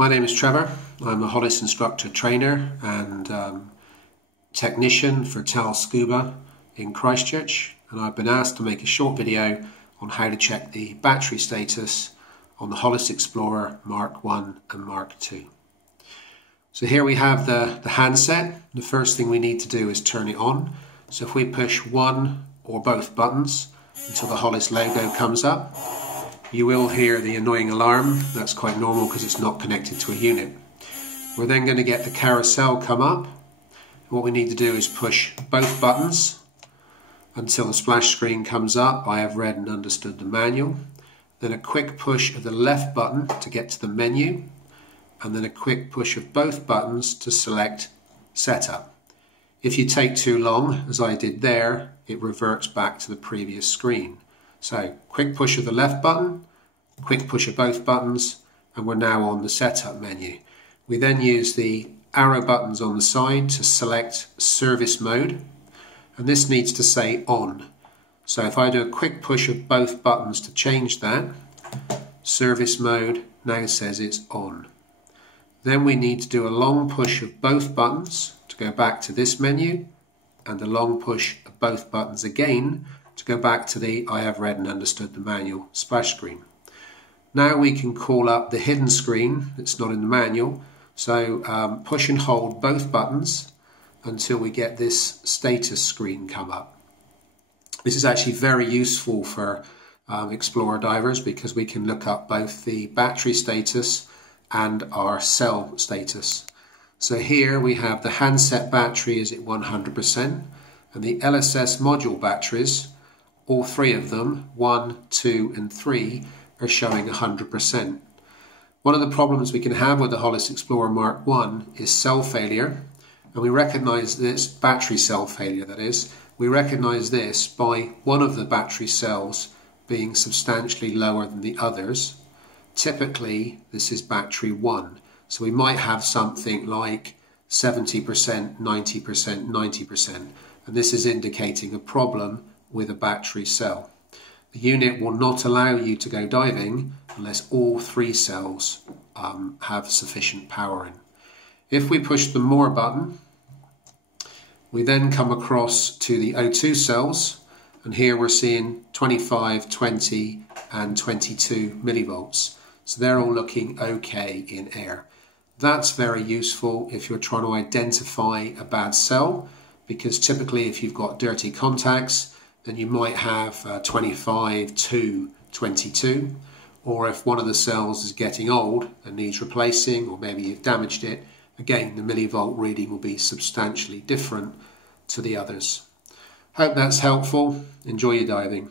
My name is Trevor. I'm a Hollis instructor trainer and technician for TAL Scuba in Christchurch, and I've been asked to make a short video on how to check the battery status on the Hollis Explorer MK1 and MK2. So here we have the handset. The first thing we need to do is turn it on. So if we push one or both buttons until the Hollis logo comes up, you will hear the annoying alarm. That's quite normal because it's not connected to a unit. We're then going to get the carousel come up. What we need to do is push both buttons until the splash screen comes up. I have read and understood the manual. Then a quick push of the left button to get to the menu, and then a quick push of both buttons to select setup. If you take too long, as I did there, it reverts back to the previous screen. So quick push of the left button, quick push of both buttons, and we're now on the setup menu. We then use the arrow buttons on the side to select service mode, and this needs to say on. So if I do a quick push of both buttons to change that, service mode now says it's on. Then we need to do a long push of both buttons to go back to this menu, and a long push of both buttons again to go back to the I have read and understood the manual splash screen. Now we can call up the hidden screen that's not in the manual. So push and hold both buttons until we get this status screen come up. This is actually very useful for Explorer divers because we can look up both the battery status and our cell status. So here we have the handset battery is at 100%, and the LSS module batteries, all three of them, 1, 2 and 3, are showing 100%. One of the problems we can have with the Hollis Explorer MK1 is cell failure, and we recognise this, battery cell failure that is, we recognise this by one of the battery cells being substantially lower than the others. Typically this is battery 1, so we might have something like 70%, 90%, 90%, and this is indicating a problem with a battery cell. The unit will not allow you to go diving unless all three cells have sufficient power in. If we push the more button, we then come across to the O2 cells, and here we're seeing 25, 20 and 22 millivolts. So they're all looking okay in air. That's very useful if you're trying to identify a bad cell, because typically if you've got dirty contacts, then you might have 25 to 22, or if one of the cells is getting old and needs replacing, or maybe you've damaged it, again the millivolt reading will be substantially different to the others. Hope that's helpful. Enjoy your diving.